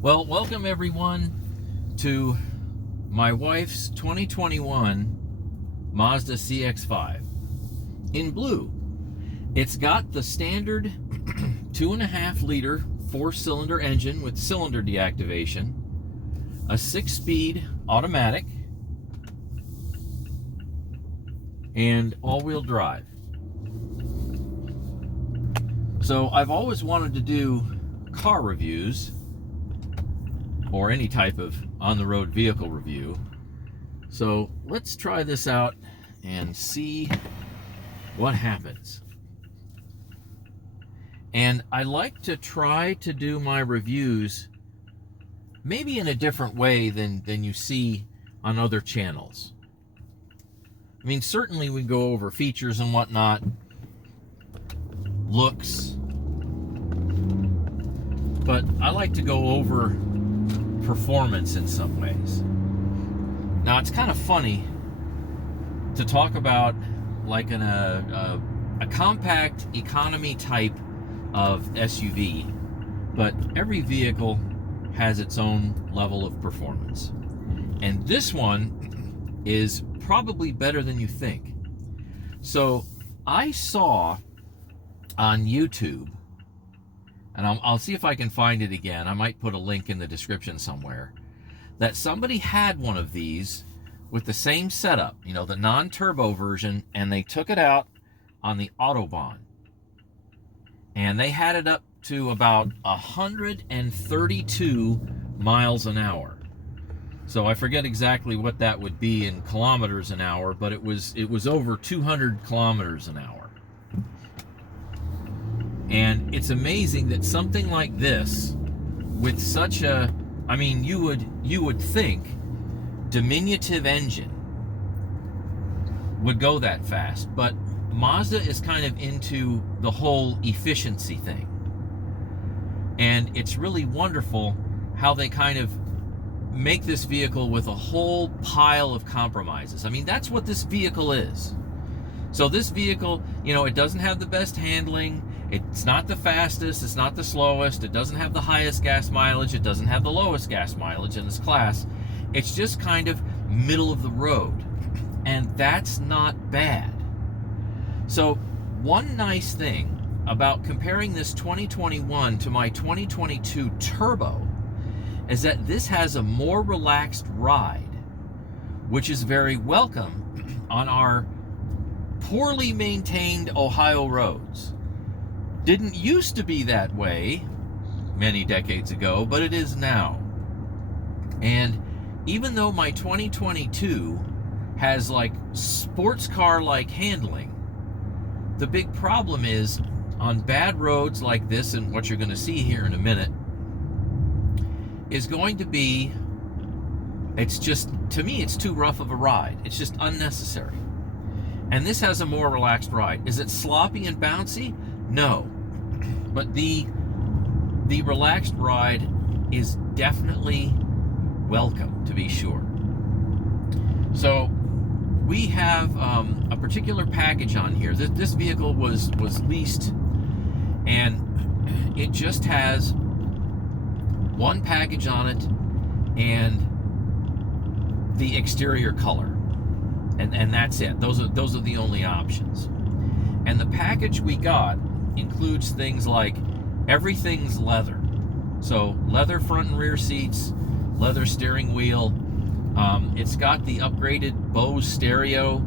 Well, welcome everyone to my wife's 2021 Mazda CX-5 in blue. It's got the standard 2.5 liter 4-cylinder engine with cylinder deactivation, a 6-speed automatic, and all-wheel drive. So I've always wanted to do car reviews or any type of on-the-road vehicle review. So let's try this out and see what happens. And I like to try to do my reviews maybe in a different way than you see on other channels. I mean, certainly we go over features and whatnot, looks, but I like to go over performance in some ways. Now, it's kind of funny to talk about like a compact economy type of SUV, but every vehicle has its own level of performance. And this one is probably better than you think. So I saw on YouTube, and I'll see if I can find it again. I might put a link in the description somewhere, that somebody had one of these with the same setup, you know, the non-turbo version, and they took it out on the Autobahn. And they had it up to about 132 miles an hour. So I forget exactly what that would be in kilometers an hour, but it was over 200 kilometers an hour. And it's amazing that something like this, with such a, I mean, you would think diminutive engine would go that fast, but Mazda is kind of into the whole efficiency thing. And it's really wonderful how they kind of make this vehicle with a whole pile of compromises. I mean, that's what this vehicle is. So this vehicle, you know, it doesn't have the best handling. It's not the fastest, it's not the slowest, it doesn't have the highest gas mileage, it doesn't have the lowest gas mileage in this class. It's just kind of middle of the road. And that's not bad. So one nice thing about comparing this 2021 to my 2022 Turbo is that this has a more relaxed ride, which is very welcome on our poorly maintained Ohio roads. Didn't used to be that way many decades ago, but it is now. And even though my 2022 has like sports car like handling, the big problem is on bad roads like this, and what you're going to see here in a minute is going to be, it's just, to me, it's too rough of a ride. It's just unnecessary. And this has a more relaxed ride. Is it sloppy and bouncy? No. But the relaxed ride is definitely welcome, to be sure. So we have a particular package on here. This vehicle was leased, and it just has one package on it and the exterior color, and that's it. Those are the only options. And the package we got includes things like everything's leather. So leather front and rear seats, leather steering wheel. It's got the upgraded Bose stereo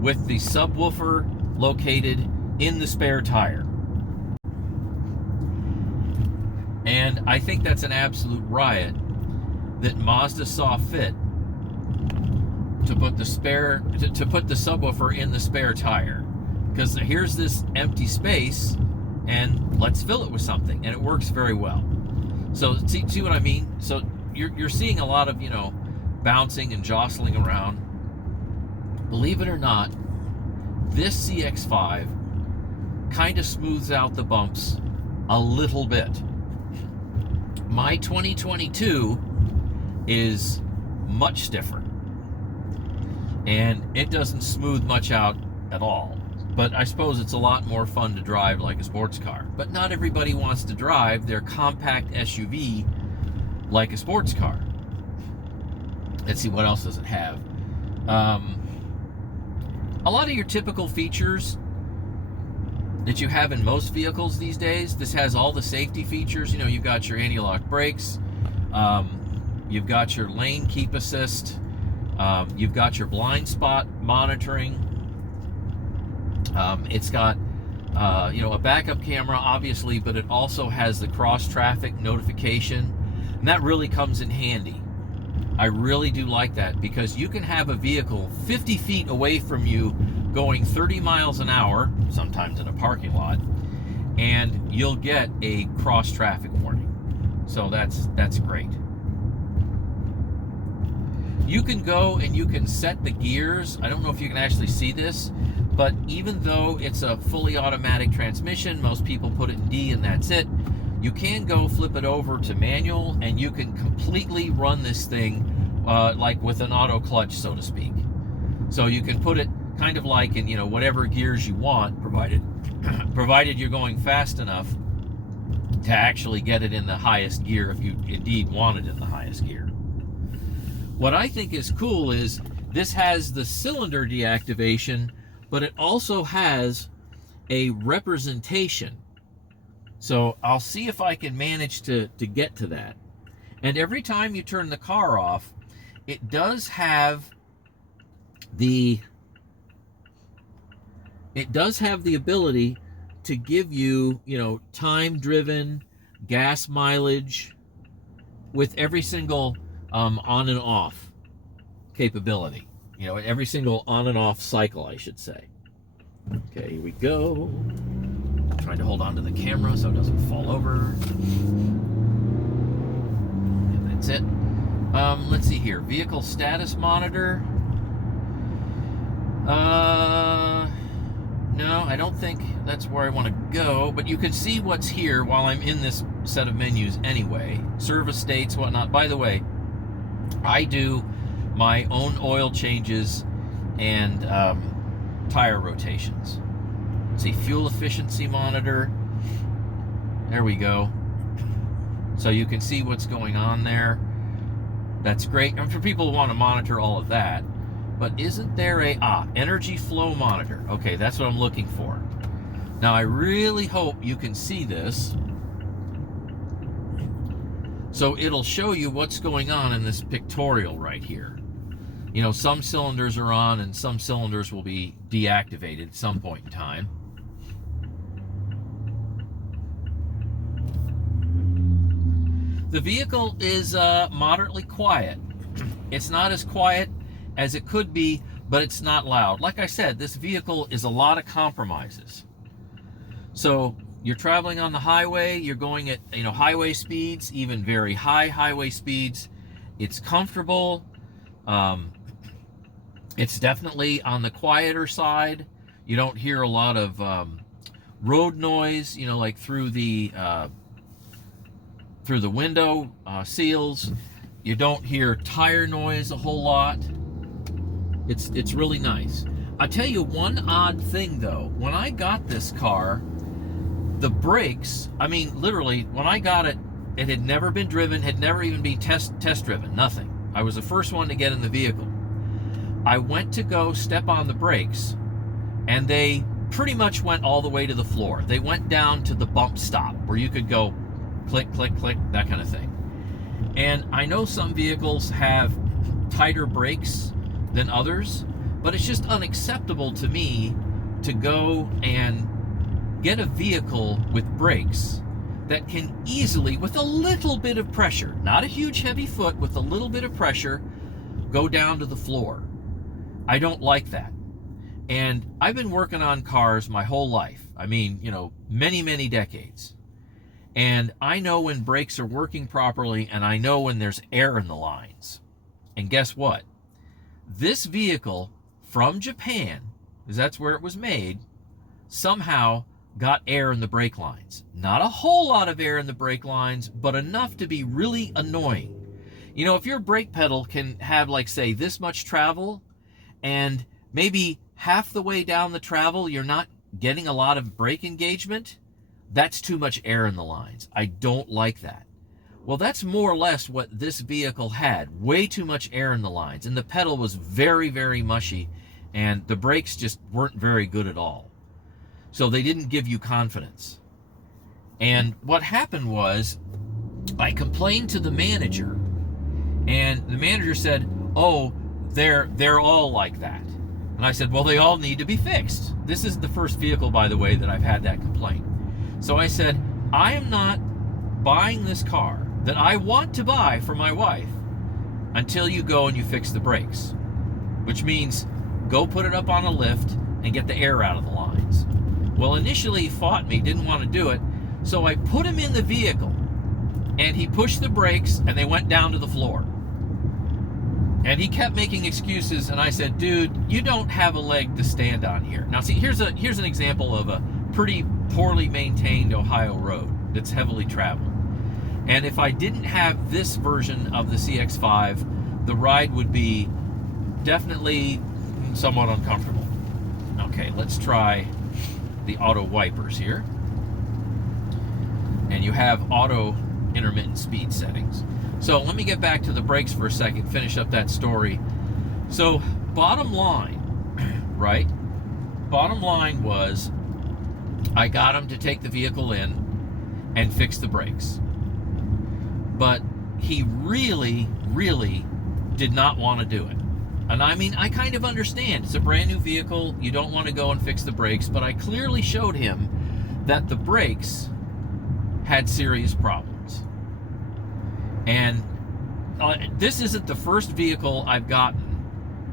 with the subwoofer located in the spare tire. And I think that's an absolute riot that Mazda saw fit to put the subwoofer in the spare tire. Because here's this empty space, and let's fill it with something, and it works very well. So see what I mean? So you're seeing a lot of, you know, bouncing and jostling around. Believe it or not, this CX-5 kind of smooths out the bumps a little bit. My 2022 is much stiffer, and it doesn't smooth much out at all. But I suppose it's a lot more fun to drive like a sports car. But not everybody wants to drive their compact SUV like a sports car. Let's see, what else does it have? A lot of your typical features that you have in most vehicles these days. This has all the safety features. You know, you've got your anti-lock brakes, you've got your lane keep assist, you've got your blind spot monitoring. It's got a backup camera, obviously, but it also has the cross traffic notification, and that really comes in handy. I really do like that, because you can have a vehicle 50 feet away from you going 30 miles an hour, sometimes in a parking lot, and you'll get a cross traffic warning. So that's great. You can go and you can set the gears. I don't know if you can actually see this, but even though it's a fully automatic transmission, most people put it in D and that's it. You can go flip it over to manual, and you can completely run this thing like with an auto clutch, so to speak. So you can put it kind of like in, whatever gears you want, provided you're going fast enough to actually get it in the highest gear, if you indeed want it in the highest gear. What I think is cool is this has the cylinder deactivation, but it also has a representation. So I'll see if I can manage to get to that. And every time you turn the car off, it does have the ability to give you, time driven gas mileage with every single on and off capability. Every single on and off cycle, I should say. Okay, here we go. I'm trying to hold on to the camera so it doesn't fall over. And that's it. Let's see here. Vehicle status monitor. No, I don't think that's where I want to go, but you can see what's here while I'm in this set of menus anyway. Service states, whatnot. By the way, I do my own oil changes and tire rotations. Let's see, fuel efficiency monitor. There we go. So you can see what's going on there. That's great. And for people who want to monitor all of that. But isn't there a energy flow monitor? Okay, that's what I'm looking for. Now I really hope you can see this. So it'll show you what's going on in this pictorial right here. Some cylinders are on and some cylinders will be deactivated at some point in time. The vehicle is moderately quiet. It's not as quiet as it could be, but it's not loud. Like I said, this vehicle is a lot of compromises. So you're traveling on the highway, you're going at highway speeds, even very high highway speeds. It's comfortable. It's definitely on the quieter side. You don't hear a lot of road noise, like through the window seals. You don't hear tire noise a whole lot. It's really nice. I'll tell you one odd thing though. When I got this car, the brakes, literally, when I got it, it had never been driven, had never even been test driven, nothing. I was the first one to get in the vehicle. I went to go step on the brakes, and they pretty much went all the way to the floor. They went down to the bump stop, where you could go click, click, click, that kind of thing. And I know some vehicles have tighter brakes than others, but it's just unacceptable to me to go and get a vehicle with brakes that can easily, with a little bit of pressure, not a huge heavy foot, with a little bit of pressure, go down to the floor. I don't like that. And I've been working on cars my whole life. Many, many decades. And I know when brakes are working properly, and I know when there's air in the lines. And guess what? This vehicle from Japan, because that's where it was made, somehow got air in the brake lines. Not a whole lot of air in the brake lines, but enough to be really annoying. If your brake pedal can have, like, say, this much travel, and maybe half the way down the travel you're not getting a lot of brake engagement, that's too much air in the lines. I don't like that. Well, that's more or less what this vehicle had. Way too much air in the lines, and the pedal was very, very mushy, and the brakes just weren't very good at all. So they didn't give you confidence. And what happened was, I complained to the manager, and the manager said, oh, they're all like that. And I said, well, they all need to be fixed. This is the first vehicle, by the way, that I've had that complaint. So I said, I am not buying this car that I want to buy for my wife until you go and you fix the brakes, which means go put it up on a lift and get the air out of the lines. Well, initially he fought me, didn't want to do it, so I put him in the vehicle, and he pushed the brakes, and they went down to the floor. And he kept making excuses, and I said, dude, you don't have a leg to stand on here. Now, see, here's an example of a pretty poorly maintained Ohio road that's heavily traveled. And if I didn't have this version of the CX-5, the ride would be definitely somewhat uncomfortable. Okay, let's try the auto wipers here. And you have auto intermittent speed settings. So let me get back to the brakes for a second, finish up that story. So bottom line, right? Bottom line was I got him to take the vehicle in and fix the brakes. But he really, really did not want to do it. And I mean, I kind of understand. It's a brand new vehicle. You don't want to go and fix the brakes. But I clearly showed him that the brakes had serious problems. And this isn't the first vehicle I've gotten,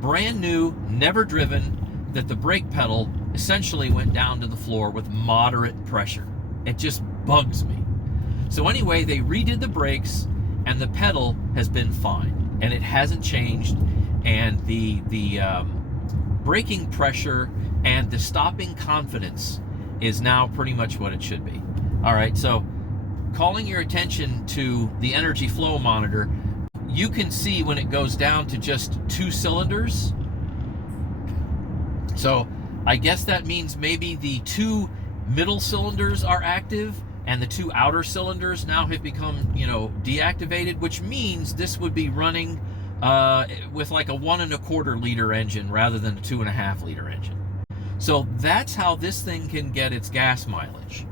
brand new, never driven, that the brake pedal essentially went down to the floor with moderate pressure. It just bugs me. So anyway, they redid the brakes, and the pedal has been fine, and it hasn't changed, and the braking pressure and the stopping confidence is now pretty much what it should be. All right, so calling your attention to the energy flow monitor, you can see when it goes down to just 2 cylinders. So I guess that means maybe the 2 middle cylinders are active and the 2 outer cylinders now have become, deactivated, which means this would be running with like a 1.25 liter engine rather than a 2.5 liter engine. So that's how this thing can get its gas mileage.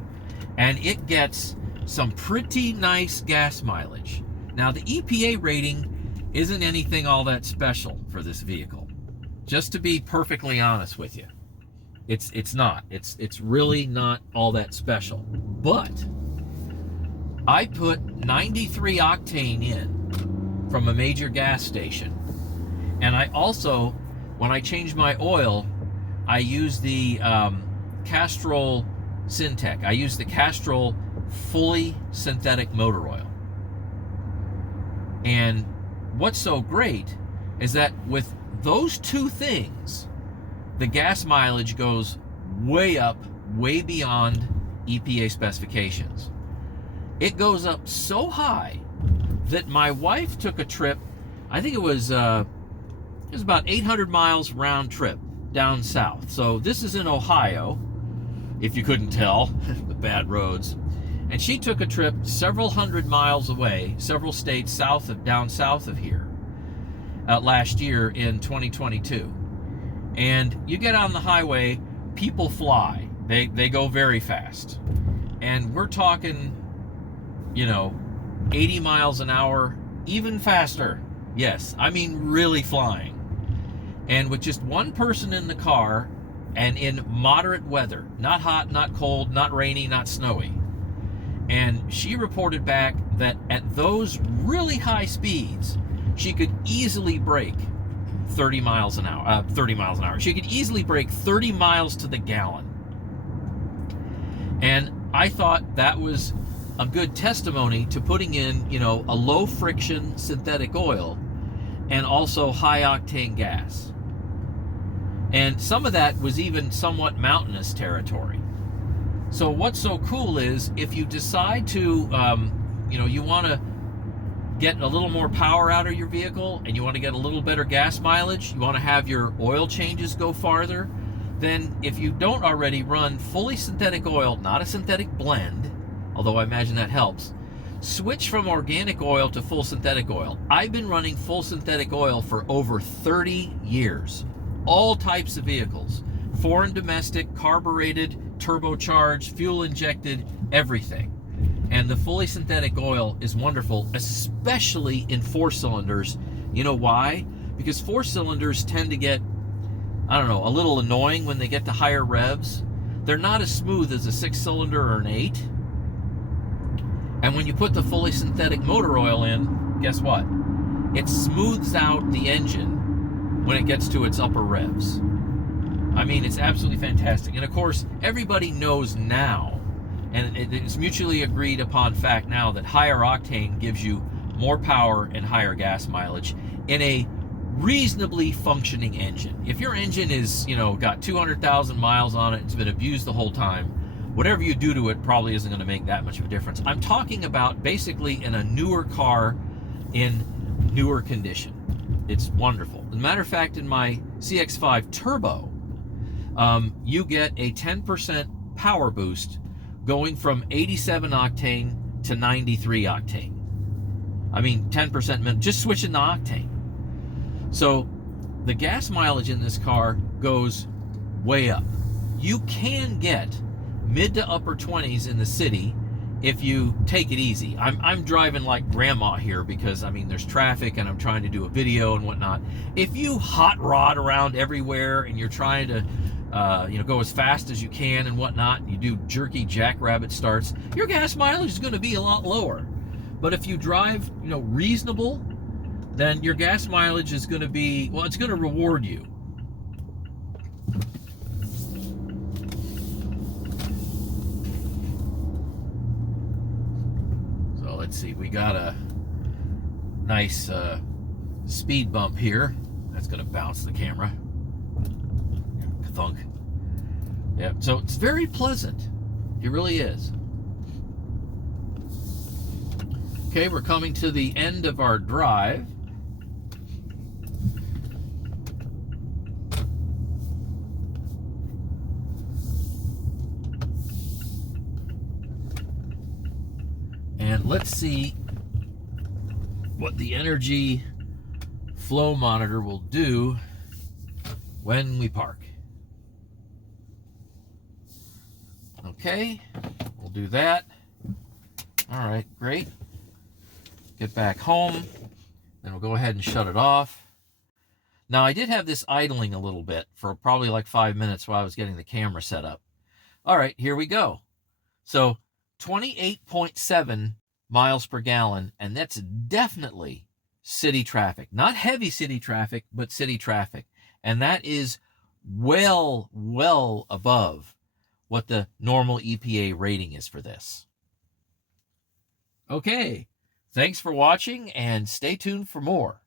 And it gets some pretty nice gas mileage. Now, the EPA rating isn't anything all that special for this vehicle. Just to be perfectly honest with you, it's not. It's really not all that special. But I put 93 octane in from a major gas station, and I also, when I change my oil, I use the Castrol Syntec. I use the Castrol fully synthetic motor oil. And what's so great is that with those 2 things, the gas mileage goes way up, way beyond EPA specifications. It goes up so high that my wife took a trip, I think it was about 800 miles round trip down south. So this is in Ohio, if you couldn't tell, the bad roads. And she took a trip several hundred miles away, several states down south of here, last year in 2022. And you get on the highway, people fly. They go very fast. And we're talking, 80 miles an hour, even faster. Yes, I mean really flying. And with just one person in the car and in moderate weather, not hot, not cold, not rainy, not snowy. And she reported back that at those really high speeds, she could easily brake 30 miles an hour. She could easily brake 30 miles to the gallon. And I thought that was a good testimony to putting in, a low friction synthetic oil and also high octane gas. And some of that was even somewhat mountainous territory. So what's so cool is if you decide to, you want to get a little more power out of your vehicle and you want to get a little better gas mileage, you want to have your oil changes go farther, then if you don't already run fully synthetic oil, not a synthetic blend, although I imagine that helps, switch from organic oil to full synthetic oil. I've been running full synthetic oil for over 30 years. All types of vehicles, foreign, domestic, carbureted, turbocharged, fuel injected, everything. And the fully synthetic oil is wonderful, especially in 4-cylinders. You know why? Because 4-cylinders tend to get, I don't know, a little annoying when they get to higher revs. They're not as smooth as a 6-cylinder or an 8. And when you put the fully synthetic motor oil in, guess what? It smooths out the engine when it gets to its upper revs. I mean, it's absolutely fantastic. And of course, everybody knows now, and it's mutually agreed upon fact now, that higher octane gives you more power and higher gas mileage in a reasonably functioning engine. If your engine is, got 200,000 miles on it, it's been abused the whole time, whatever you do to it probably isn't going to make that much of a difference. I'm talking about basically in a newer car in newer condition. It's wonderful. As a matter of fact, in my CX-5 Turbo, you get a 10% power boost going from 87 octane to 93 octane. I mean, 10% just switching the octane. So the gas mileage in this car goes way up. You can get mid to upper 20s in the city if you take it easy. I'm driving like grandma here because, I mean, there's traffic and I'm trying to do a video and whatnot. If you hot rod around everywhere and you're trying to go as fast as you can and whatnot, and you do jerky jackrabbit starts, your gas mileage is going to be a lot lower. But if you drive, reasonable, then your gas mileage is going to be, well, it's going to reward you. So let's see, we got a nice speed bump here. That's going to bounce the camera. Thunk. Yeah, so it's very pleasant. It really is. Okay, we're coming to the end of our drive. And let's see what the energy flow monitor will do when we park. Okay, we'll do that. All right, great. Get back home, then we'll go ahead and shut it off. Now, I did have this idling a little bit for probably like 5 minutes while I was getting the camera set up. All right, here we go. So 28.7 miles per gallon, and that's definitely city traffic. Not heavy city traffic, but city traffic. And that is well above what the normal EPA rating is for this. Okay, thanks for watching, and stay tuned for more.